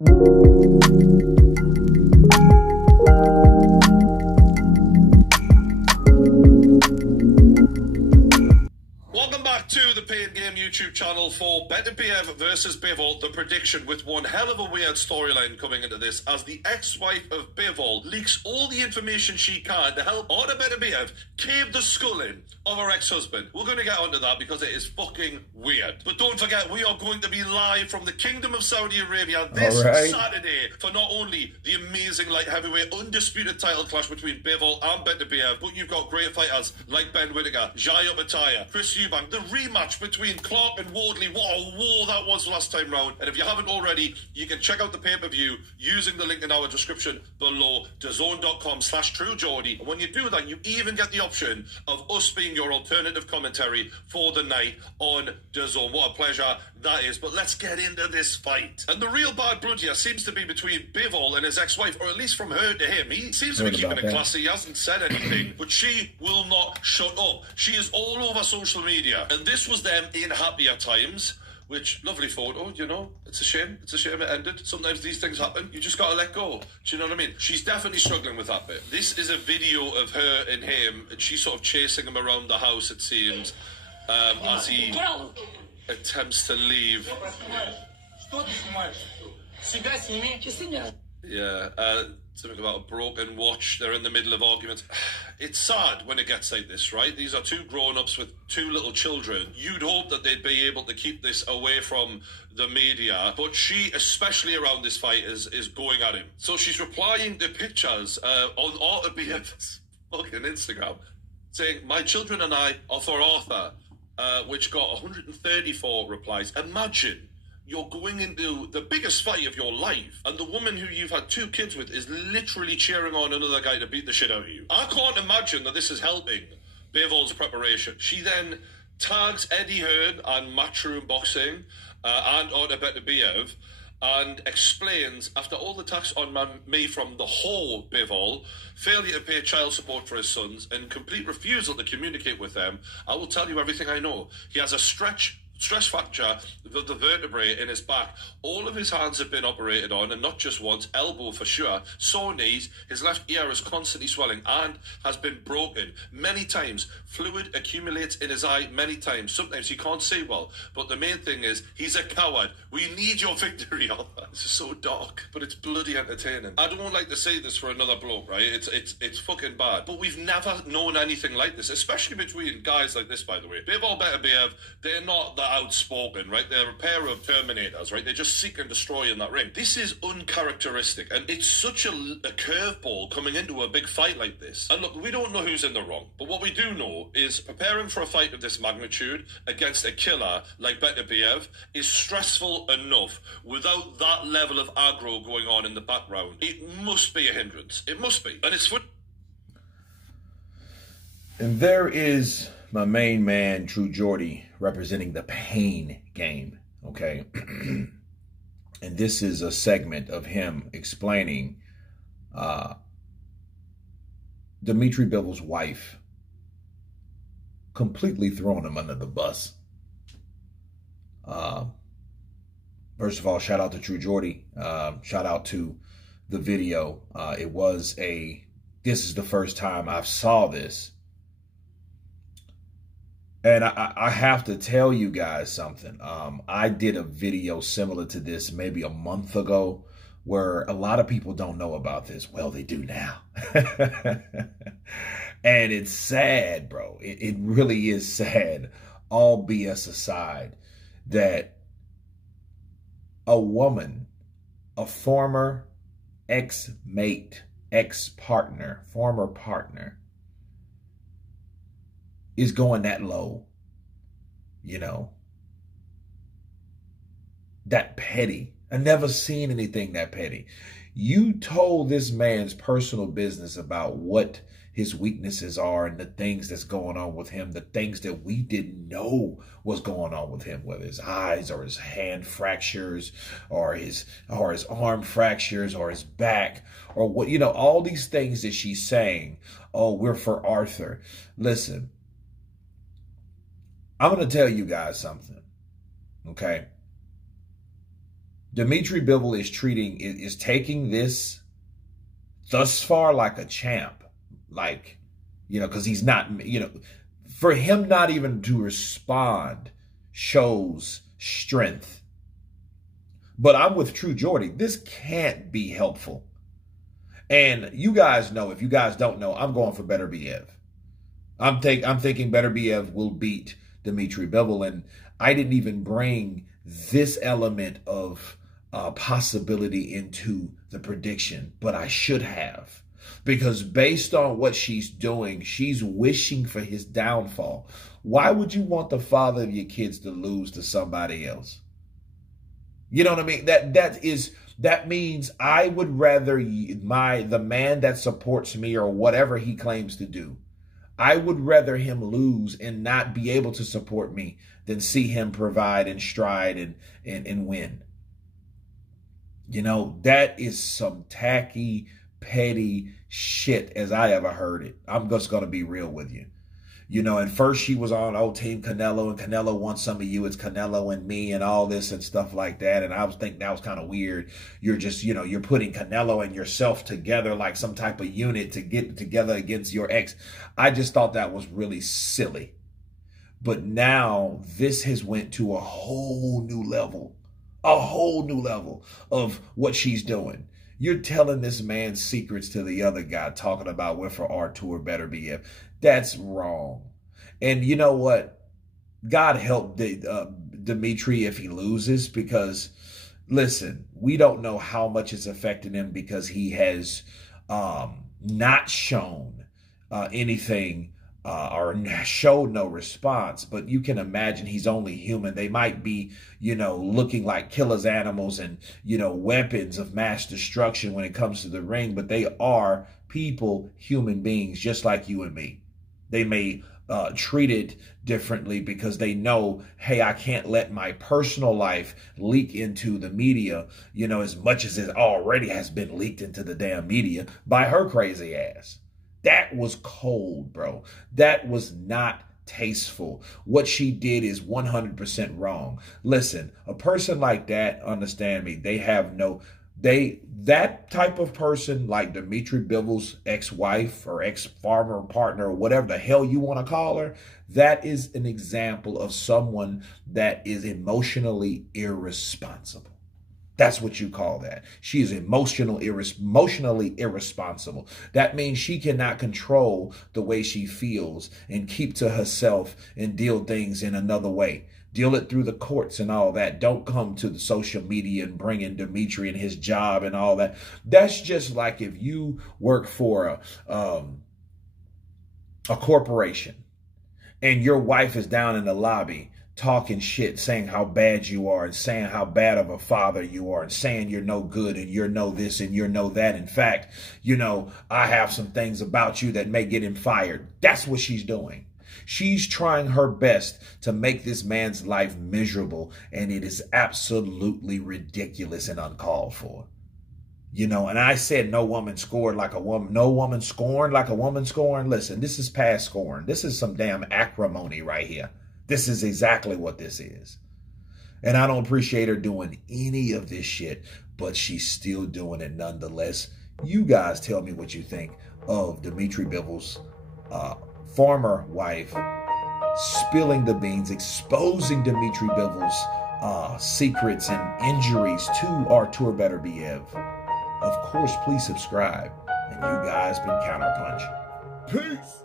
Welcome back to the Paid Game YouTube channel for Beterviev versus Bivol'S, the prediction, with one hell of a weird storyline coming into this, as the ex-wife of Bivol'S leaks all the information she can to help Artur Beterviev cave the skull in of her ex-husband. We're going to get onto that because it is fucking weird. But don't forget, we are going to be live from the Kingdom of Saudi Arabia this Saturday for not only the amazing light heavyweight undisputed title clash between Bivol'S and Beterviev, but you've got great fighters like Ben Whittaker, Jaya Mataya, Chris Eubank, the rematch between Clark and Wardley. What a war that was last time round. And if you haven't already, you can check out the pay-per-view using the link in our description below, DAZN.com/TrueGeordie. And when you do that, you even get the option of us being your alternative commentary for the night on DAZN. What a pleasure that is. But let's get into this fight. And the real bad blood here seems to be between Bivol'S and his ex-wife, or at least from her to him. He seems to be keeping it classy. He hasn't said anything, but she will not shut up. She is all over social media. And this was them in happier times, which, lovely photo, you know. It's a shame. It's a shame it ended. Sometimes these things happen. You just got to let go. Do you know what I mean? She's definitely struggling with that bit. This is a video of her and him, and she's sort of chasing him around the house, it seems, as he attempts to leave. Yeah, something about a broken watch. They're in the middle of arguments. It's sad when it gets like this, right? These are two grown-ups with two little children. You'd hope that they'd be able to keep this away from the media, but she, especially around this fight, is going at him. So she's replying to pictures on Artur Beterviev's fucking Instagram, saying, "My children and I are for Arthur," which got 134 replies. Imagine you're going into the biggest fight of your life, and the woman who you've had 2 kids with is literally cheering on another guy to beat the shit out of you. I can't imagine that this is helping Bivol'S preparation. She then tags Eddie Hearn and Matchroom Boxing and Artur Beterbiev, and explains, after all the attacks on me from the whole Bivol'S, failure to pay child support for his sons, and complete refusal to communicate with them, I will tell you everything I know. He has a stress fracture of the vertebrae in his back. All of his hands have been operated on, and not just once, elbow for sure, sore knees, his left ear is constantly swelling and has been broken many times. Fluid accumulates in his eye many times. Sometimes he can't see well, but the main thing is, he's a coward. We need your victory, Arthur. This is so dark, but it's bloody entertaining. I don't like to say this for another bloke, right? It's fucking bad. But we've never known anything like this, especially between guys like this, by the way. Bivol'S Beterviev, they're not that outspoken, right? They're a pair of Terminators, right? They just seek and destroy in that ring. This is uncharacteristic, and it's such a curveball coming into a big fight like this. And look, we don't know who's in the wrong, but what we do know is preparing for a fight of this magnitude against a killer like Beterbiev is stressful enough without that level of aggro going on in the background. It must be a hindrance. It must be. And it's for... And there is my main man, True Geordie, representing the pain game, okay? And this is a segment of him explaining Dmitry Bivol'S wife completely throwing him under the bus. First of all, shout out to True Geordie. Shout out to the video. This is the first time I've saw this. And I have to tell you guys something. I did a video similar to this maybe a month ago, where a lot of people don't know about this. Well, they do now. And it's sad, bro. It really is sad, all BS aside, that a woman, a former ex-mate, ex-partner, former partner, is going that low, you know, that petty. I never seen anything that petty. You told this man's personal business about what his weaknesses are and the things that's going on with him, the things that we didn't know was going on with him, whether his eyes or his hand fractures or his arm fractures or his back or what, you know, all these things that she's saying. Oh, we're for Arthur. Listen, I'm going to tell you guys something, okay? Dmitry Bivol is taking this thus far like a champ. Like, because he's not, for him not even to respond shows strength. But I'm with True Geordie. This can't be helpful. And you guys know, if you guys don't know, I'm going for Beterviev. I'm thinking Beterviev will beat Dmitry Bivol. And I didn't even bring this element of possibility into the prediction, but I should have. Because based on what she's doing, she's wishing for his downfall. Why would you want the father of your kids to lose to somebody else? You know what I mean? That means I would rather the man that supports me or whatever he claims to do, I would rather him lose and not be able to support me than see him provide and stride and win. That is some tacky, petty shit as I ever heard it. I'm just going to be real with you. And first she was on Team Canelo, and Canelo wants some of you. It's Canelo and me and all this and stuff like that. And I was thinking that was kind of weird. You're just, you're putting Canelo and yourself together like some type of unit to get together against your ex. I just thought that was really silly. But now this has went to a whole new level of what she's doing. You're telling this man's secrets to the other guy, talking about we're for Artur Beterbiev. That's wrong. And you know what? God help Dmitry if he loses, because, listen, we don't know how much it's affected him because he has not shown anything or showed no response. But you can imagine he's only human. They might be, looking like killer's animals and, weapons of mass destruction when it comes to the ring. But they are people, human beings, just like you and me. They may treat it differently because they know, hey, I can't let my personal life leak into the media, as much as it already has been leaked into the damn media by her crazy ass. That was cold, bro. That was not tasteful. What she did is 100% wrong. Listen, a person like that, understand me, that type of person, like Dmitry Bivol's ex-wife or ex-farmer partner or whatever the hell you want to call her, that is an example of someone that is emotionally irresponsible. That's what you call that. She is emotionally irresponsible. That means she cannot control the way she feels and keep to herself and deal things in another way. Deal it through the courts and all that. Don't come to the social media and bring in Dmitry and his job and all that. That's just like if you work for a corporation and your wife is down in the lobby talking shit, saying how bad you are and saying how bad of a father you are and saying you're no good and you're no this and you're no that. In fact, I have some things about you that may get him fired. That's what she's doing. She's trying her best to make this man's life miserable, and it is absolutely ridiculous and uncalled for. And I said no woman scored like a woman, no woman scorned like a woman scorned. Listen, this is past scorn. This is some damn acrimony right here. This is exactly what this is. And I don't appreciate her doing any of this shit, but she's still doing it nonetheless. You guys tell me what you think of Dmitry Bivol's former wife spilling the beans, exposing Dmitry Bivol's secrets and injuries to Artur Beterbiev. Of course, please subscribe. And you guys been Counterpunch. Peace.